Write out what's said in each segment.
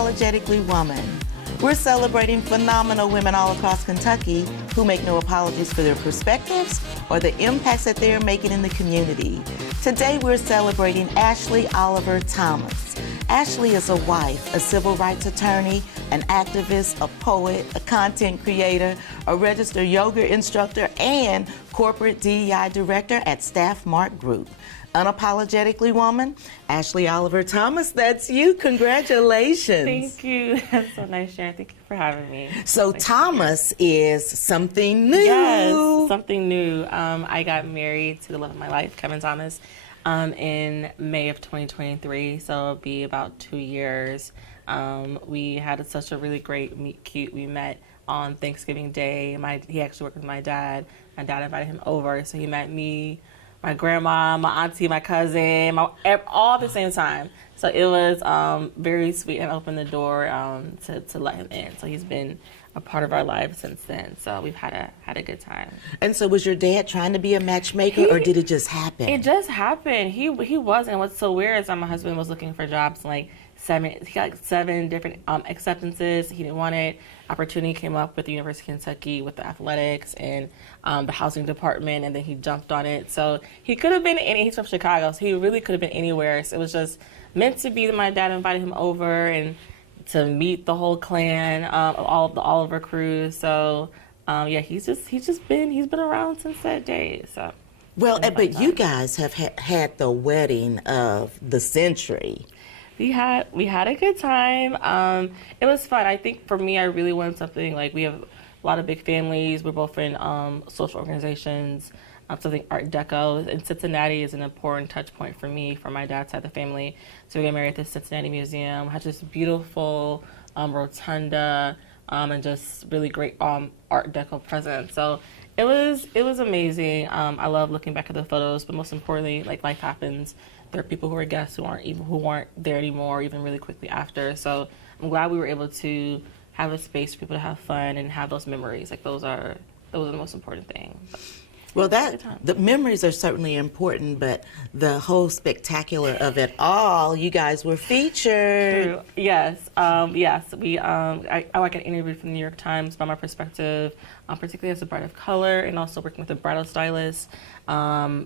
Unapologetically Woman. We're celebrating phenomenal women all across Kentucky who make no apologies for their perspectives or the impacts that they are making in the community. Today we're celebrating Ashley Oliver Thomas. Ashley is a wife, a civil rights attorney, an activist, a poet, a content creator, a registered yoga instructor, and corporate DEI director at Staffmark Group. Unapologetically Woman, Ashley Oliver Thomas, that's you. Congratulations. Thank you. That's so nice, Sharon. Thank you for having me. So Thomas is something new. Yes, something new. I got married to the love of my life, Kevin Thomas, in May of 2023, so it'll be about 2 years. We had such a really great meet cute. We met on Thanksgiving Day. He actually worked with my dad. My dad invited him over, so he met me, my grandma, my auntie, my cousin, all at the same time. So it was very sweet, and opened the door to let him in. So he's been a part of our lives since then. So we've had a good time. And so was your dad trying to be a matchmaker, or did it just happen? It just happened. He wasn't. What's so weird is that my husband was looking for jobs he got 7 different acceptances. He didn't want it. Opportunity came up with the University of Kentucky with the athletics and the housing department, and then he jumped on it. So he could have been he's from Chicago, so he really could have been anywhere. So it was just meant to be that my dad invited him over and to meet the whole clan of all of the Oliver crew. So yeah, he's been around since that day. So well, but you guys have had the wedding of the century. We had a good time. It was fun. I think for me, I really wanted something like, we have a lot of big families. We're both in social organizations, something Art Deco. And Cincinnati is an important touch point for me, for my dad's side of the family. So we got married at the Cincinnati Museum. Had this beautiful rotunda and just really great Art Deco presence. So it was amazing. I love looking back at the photos, but most importantly, like, life happens. There are people who are guests who aren't there anymore, even really quickly after. So I'm glad we were able to have a space for people to have fun and have those memories. Like, those are the most important things. Well, the memories are certainly important, but the whole spectacular of it all, you guys were featured. True. Yes, yes. I got an interview from the New York Times about my perspective, particularly as a bride of color, and also working with a bridal stylist,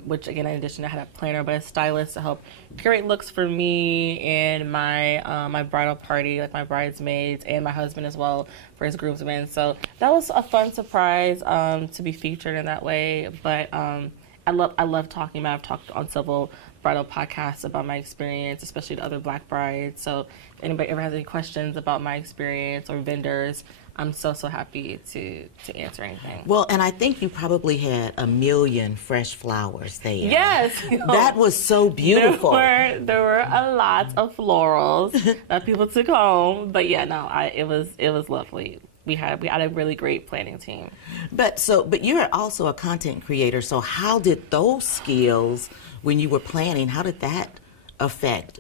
which, again, in addition, I had a planner, but a stylist to help curate looks for me and my bridal party, like my bridesmaids and my husband as well for his groomsmen. So that was a fun surprise to be featured in that way. But I love talking about. I've talked on several bridal podcasts about my experience, especially to other Black brides. So if anybody ever has any questions about my experience or vendors, I'm so happy to answer anything. Well, and I think you probably had 1 million fresh flowers there. Yes. That was so beautiful. There were a lot of florals that people took home. But yeah, no, it was lovely. We had a really great planning team. But you're also a content creator. So how did those skills, when you were planning, how did that affect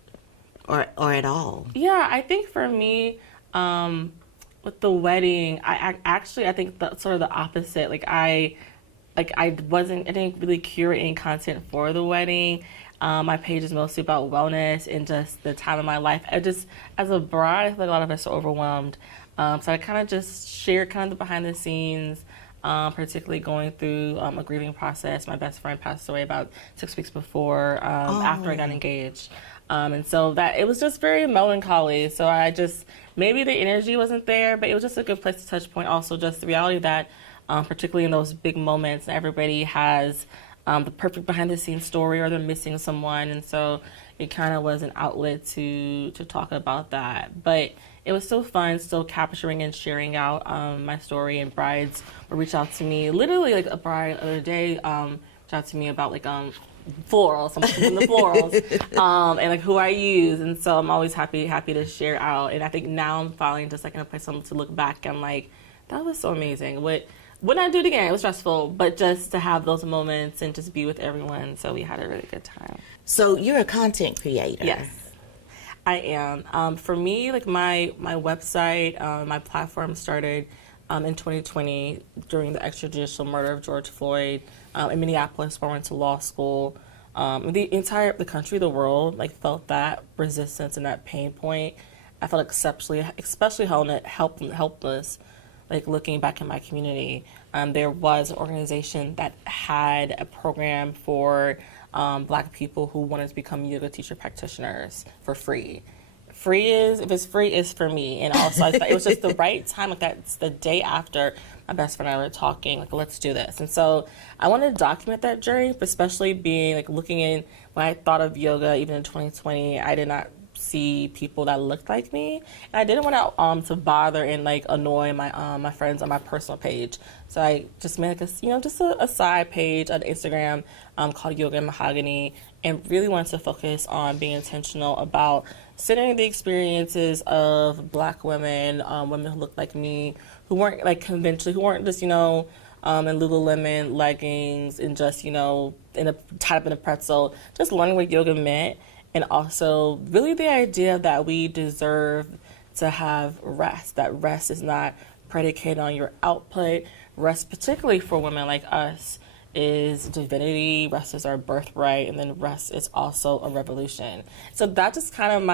or at all? Yeah, I think for me, with the wedding, I think that's sort of the opposite. I didn't really curate any content for the wedding. My page is mostly about wellness and just the time of my life. As a bride, I feel like a lot of us are overwhelmed. So I kind of just shared kind of the behind the scenes, particularly going through a grieving process. My best friend passed away about 6 weeks before, after I got engaged. And so that it was just very melancholy. So maybe the energy wasn't there, but it was just a good place to touch point. Also, just the reality that, particularly in those big moments, everybody has the perfect behind the scenes story, or they're missing someone. And so it kind of was an outlet to talk about that. But it was still fun, still capturing and sharing out my story. And brides would reach out to me, literally like a bride the other day, reached out to me about florals, I'm in the florals, and like who I use. And so I'm always happy to share out. And I think now I'm finally just like in a place to look back and like, that was so amazing. Wouldn't I do it again? It was stressful, but just to have those moments and just be with everyone. So we had a really good time. So you're a content creator. Yes, I am. For me, like my website, my platform started in 2020 during the extrajudicial murder of George Floyd in Minneapolis, where I went to law school. The country, the world, like felt that resistance and that pain point I felt especially helpless, like looking back in my community. There was an organization that had a program for Black people who wanted to become yoga teacher practitioners for free. If it's free, it's for me. And also, it was just the right time. Like, that's the day after my best friend and I were talking, like, let's do this. And so I wanted to document that journey, but especially being, like, looking in, when I thought of yoga, even in 2020, I did not see people that looked like me, and I didn't want to bother and like annoy my friends on my personal page. So I just made like a side page on Instagram called Yoga and Mahogany, and really wanted to focus on being intentional about centering the experiences of Black women, women who looked like me, who weren't like conventionally, who weren't just in Lululemon leggings and just tied up in a pretzel, just learning what yoga meant. And also really the idea that we deserve to have rest, that rest is not predicated on your output. Rest, particularly for women like us, is divinity. Rest is our birthright, and then rest is also a revolution. So that's just kind of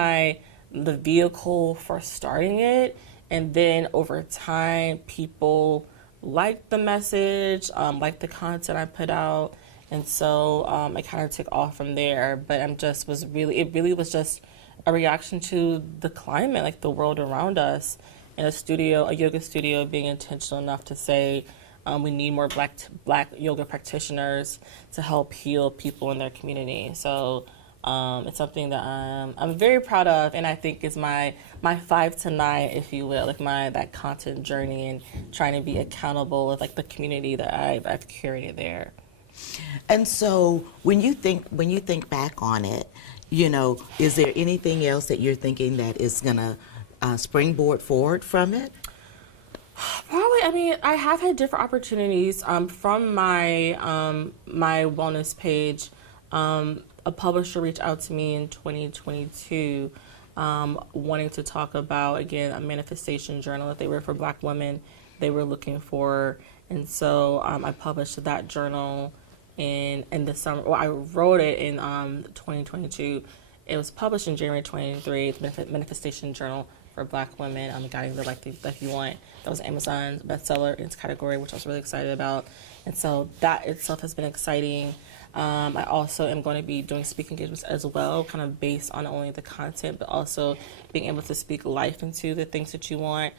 the vehicle for starting it. And then over time, people liked the message, liked the content I put out. And so I kind of took off from there, but it really was just a reaction to the climate, like the world around us. In a yoga studio, being intentional enough to say we need more black yoga practitioners to help heal people in their community. So it's something that I'm very proud of, and I think is my 5 to 9, if you will, like that content journey and trying to be accountable with like the community that I've curated there. And so when you think back on it, is there anything else that you're thinking that is going to springboard forward from it? Probably. I mean, I have had different opportunities from my wellness page. A publisher reached out to me in 2022 wanting to talk about, again, a manifestation journal that they were for Black women they were looking for. And so I published that journal in the summer. Well, I wrote it in 2022. It was published in January 2023. It's Manifestation Journal for Black women. Guiding the life that you want. That was Amazon's bestseller in its category, which I was really excited about. And so that itself has been exciting. I also am going to be doing speaking engagements as well, kind of based on not only the content, but also being able to speak life into the things that you want,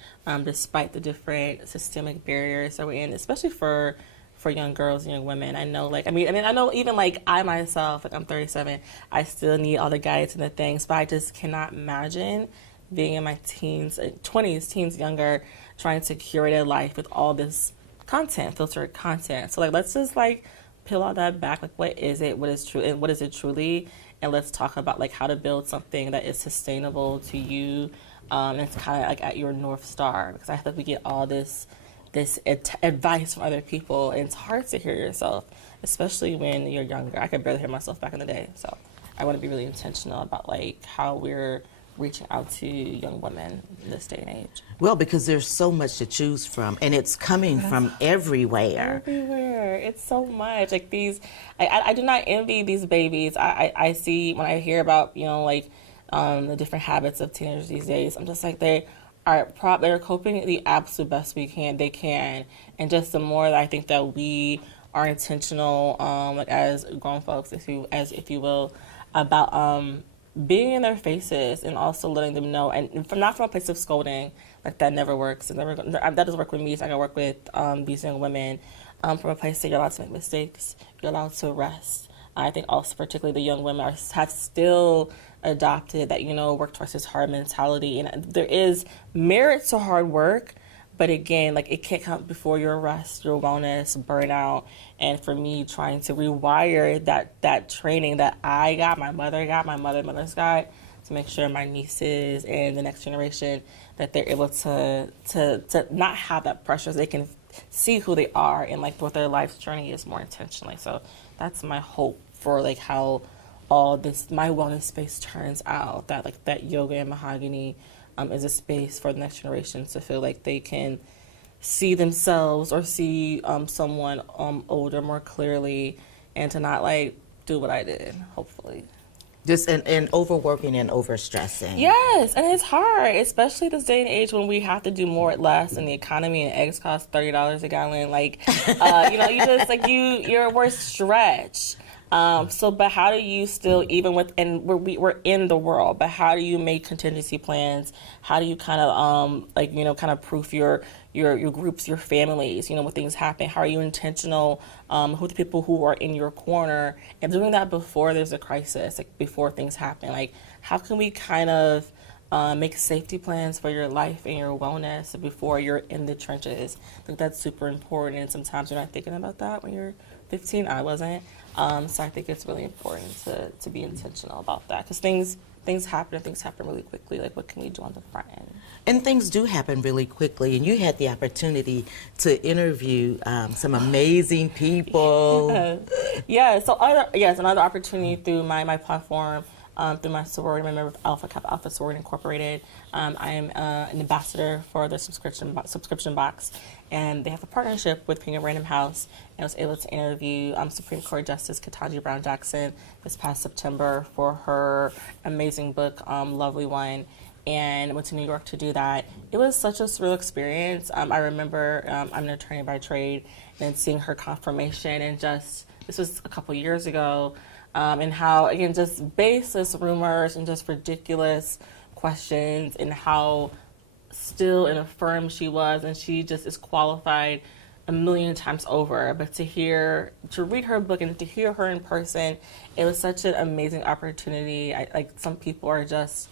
despite the different systemic barriers that we're in, especially for young girls and young women. I know, I know even I myself, I'm 37, I still need all the guidance and the things, but I just cannot imagine being in my teens, 20s, teens younger, trying to curate a life with all this content, filtered content. So let's just peel all that back. What is it? What is true? And what is it truly? And let's talk about how to build something that is sustainable to you. And it's kind of at your North Star, because I feel we get all this advice from other people, and it's hard to hear yourself, especially when you're younger. I could barely hear myself back in the day. So I want to be really intentional about how we're reaching out to young women in this day and age. Well, because there's so much to choose from, and it's coming from everywhere. Everywhere. It's so much. I do not envy these babies. I see when I hear about, the different habits of teenagers these days, I'm just they're coping the absolute best they can. And just the more that I think that we are intentional, as grown folks, if you will, about being in their faces and also letting them know, and not from a place of scolding, that never works. That doesn't work with me. So I can work with these young women from a place that you're allowed to make mistakes, you're allowed to rest. I think also particularly the young women have still adopted that, work twice as hard mentality. And there is merit to hard work, but again, it can't come before your rest, your wellness, burnout. And for me, trying to rewire that training that I got, my mother's got, to make sure my nieces and the next generation, that they're able to not have that pressure, so they can see who they are and what their life's journey is more intentionally. So that's my hope for how all this, my wellness space turns out, that yoga and mahogany is a space for the next generation to feel like they can see themselves or see someone older more clearly, and to not do what I did, hopefully. Just and overworking and overstressing. Yes, and it's hard, especially this day and age when we have to do more with less, and the economy and eggs cost $30 a gallon. Like, you just like we're stretched. But how do you still, even with, and we're in the world, but how do you make contingency plans? How do you kind of, kind of proof your groups, your families, when things happen? How are you intentional with the people who are in your corner and doing that before there's a crisis, like before things happen? Like, how can we kind of make safety plans for your life and your wellness before you're in the trenches? I think that's super important, and sometimes you're not thinking about that when you're 15. I wasn't. So I think it's really important to be intentional about that, because things happen, and things happen really quickly. Like, what can we do on the front end? And things do happen really quickly, and you had the opportunity to interview some amazing people. Yeah. So another opportunity through my platform, through my sorority, my member of Alpha Kappa Alpha Sorority Incorporated. I am an ambassador for the subscription box, and they have a partnership with King of Random House. And I was able to interview Supreme Court Justice Ketanji Brown Jackson this past September for her amazing book, Lovely One. And went to New York to do that. It was such a surreal experience. I remember I'm an attorney by trade, and seeing her confirmation, and this was a couple years ago, and how, again, just baseless rumors and just ridiculous questions, and how still and affirmed she was, and she just is qualified a million times over. But to read her book and to hear her in person, it was such an amazing opportunity. Some people are just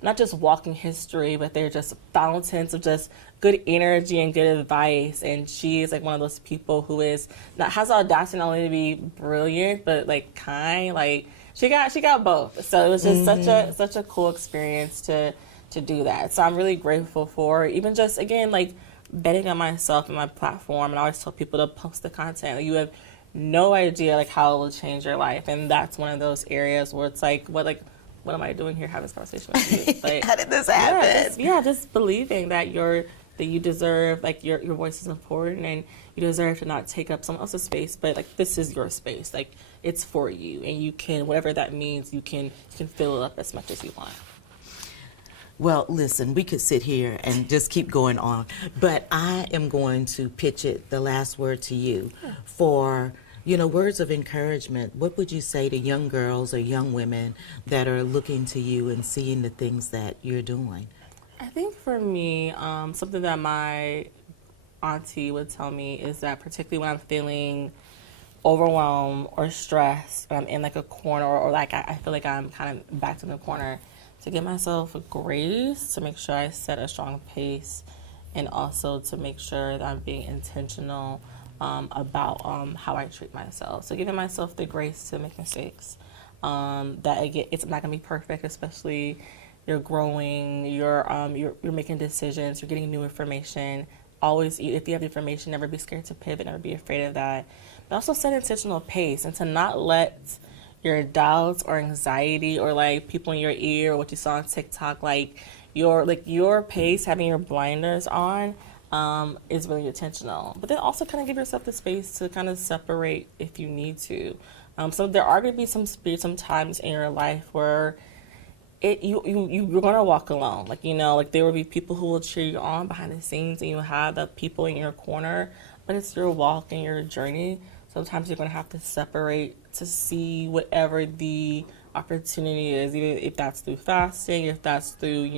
not just walking history, but they're just fountains of just good energy and good advice. And she is like one of those people who has the audacity not only to be brilliant, but like kind. Like, she got both. So it was just such a cool experience to do that. So I'm really grateful for even just, again, like, betting on myself and my platform. And I always tell people to post the content. Like, you have no idea like how it will change your life. And that's one of those areas where it's like, what am I doing here having this conversation with you? Like, how did this happen? Just believing that you deserve, like, your voice is important, and you deserve to not take up someone else's space, but like, this is your space. Like, it's for you, and you can, whatever that means, you can fill it up as much as you want. Well, listen, we could sit here and just keep going on, but I am going to pitch the last word to you for words of encouragement. What would you say to young girls or young women that are looking to you and seeing the things that you're doing? I think for me, something that my auntie would tell me is that, particularly when I'm feeling overwhelmed or stressed, I'm in like a corner, or like I feel like I'm kind of backed in the corner, to give myself grace, to make sure I set a strong pace, and also to make sure that I'm being intentional about how I treat myself. So giving myself the grace to make mistakes. That, again, it's not gonna be perfect, especially you're growing, you're making decisions, you're getting new information. Always, if you have information, never be scared to pivot, never be afraid of that. But also set intentional pace, and to not let your doubts or anxiety or like people in your ear or what you saw on TikTok, like your pace, having your blinders on, is really intentional. But then also kind of give yourself the space to kind of separate if you need to. So there are going to be some times in your life where you're going to walk alone. Like, there will be people who will cheer you on behind the scenes, and you have the people in your corner, but it's your walk and your journey. Sometimes you're going to have to separate to see whatever the opportunity is, even if that's through fasting, if that's through,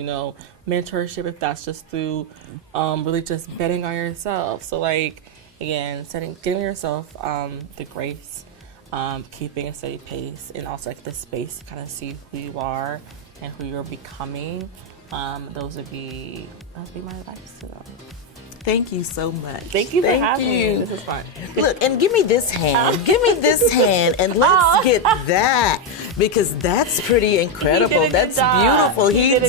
mentorship, if that's just through really just betting on yourself. So, like, again, giving yourself the grace, keeping a steady pace, and also like the space to kind of see who you are and who you're becoming. Those would be my advice to them. Thank you so much. Thank you for having me. This is fun. Look, and give me this hand. Give me this hand, and let's get that, because that's pretty incredible. That's beautiful. He did.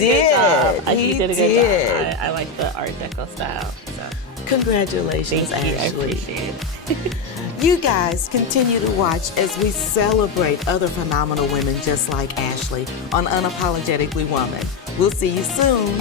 He did a good job. I like the Art Deco style. So. Congratulations, Thank you. Ashley. I appreciate it. You guys continue to watch as we celebrate other phenomenal women just like Ashley on Unapologetically Woman. We'll see you soon.